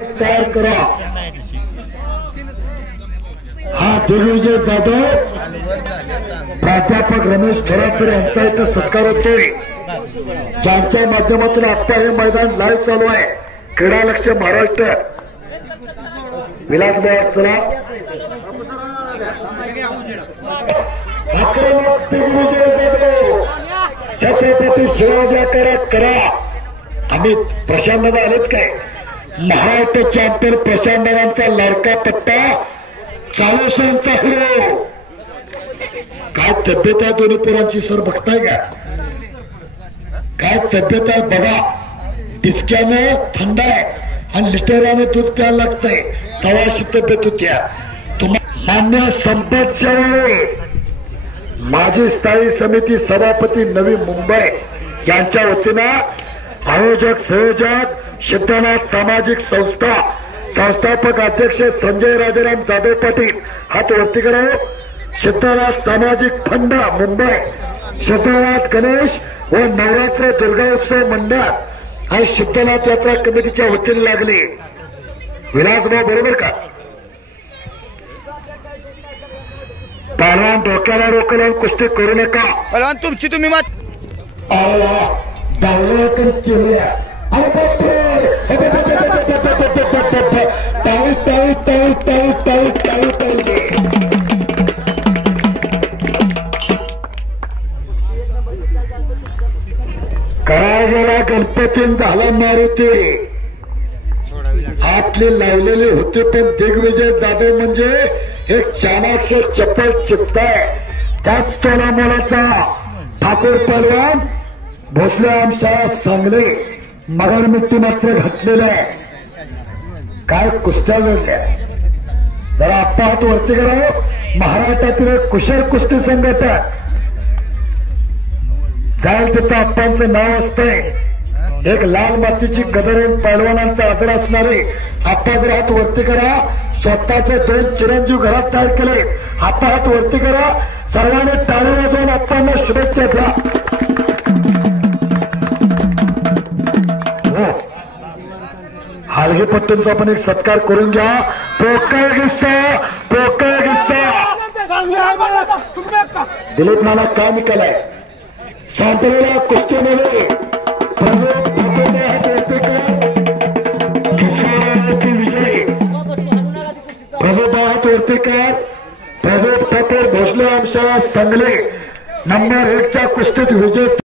तयार करा। हा दिग्विजय जाधव प्राध्यापक रमेश थोरात यांचा इथं सत्कार होतोय, ज्यांच्या माध्यमातून आता हे मैदान लाईव्ह चालू आहे। क्रीडा लक्ष महाराष्ट्र विलास भाई चला आक्रमक दिग्विजय जाधव छत्रपती शिवाजी करा। आम्ही प्रशांत दादा आलेत काय? महाराष्ट्र चॅम्पियन प्रशांत दादांचा लाडका पट्टा चालू संचा हिरो। काय तब्येत आहे दोन्ही पोरांची सर बघताय का? काय तब्येत आहे बघा। टिचक्यानं थंड आहे आणि लिटराने दूध प्यायला लागतंय, तवाशी तब्येत होत्या। मान्य संपत शेवळे माजी स्थायी समिती सभापती नवी मुंबई यांच्या वतीनं आयोजक संयोजक सिद्धनाथ सामाजिक संस्था संस्थापक अध्यक्ष संजय राजाराम जाधव पाटील हात वरती करावं। सिद्धनाथ सामाजिक फंड मुंबई, सिद्धनाथ गणेश व नवरात्र दुर्गा उत्सव मंडळ आणि सिद्धनाथ यात्रा कमिटीच्या वतीने लागले। विलासभाऊ बरोबर का? पहलवान डोक्याला रोकला कुस्ती करू नका। पहलवान तुमची तुम्ही मत दावलं केल्या करायला गणपतीन झाला मारुती हातले लावलेले होते, पण दिग्विजय जाधव म्हणजे एक चाणाक्ष चप्पल चित्त आहे। त्याच तोला मोलाचा ठाकूर पहलवान भोसले आमशाळा सांगले मगर मिट्टी मात्र घातलेलं आहे। काय कुस्त्या जोडल्या जरा आप्पा हात वरती करावं। महाराष्ट्रातील एक कुशल कुस्ती संघटन जाईल तिथं आप्पांचं नाव असतंय। एक लाल मातीची गदर पहलवानांचा आदर असणारे आप्पा जर हात वरती करा। स्वतःचे 2 चिरंजीव घरात तयार केले, आप्पा हात वरती करा। सर्वांनी टाळी वाजवून आप्पांना शुभेच्छा द्या। हो हालगेपट्टूंचा पण एक सत्कार करून घ्या। पोकळ किस्सा दिलीप मला काय निकाल आहे? सांपलेल्या कुस्तीमध्ये प्रभुबात वर्तेकर प्रभू ठाकूर भोसले आमशाळा सांगली नंबर 1च्या कुस्तीत विजय।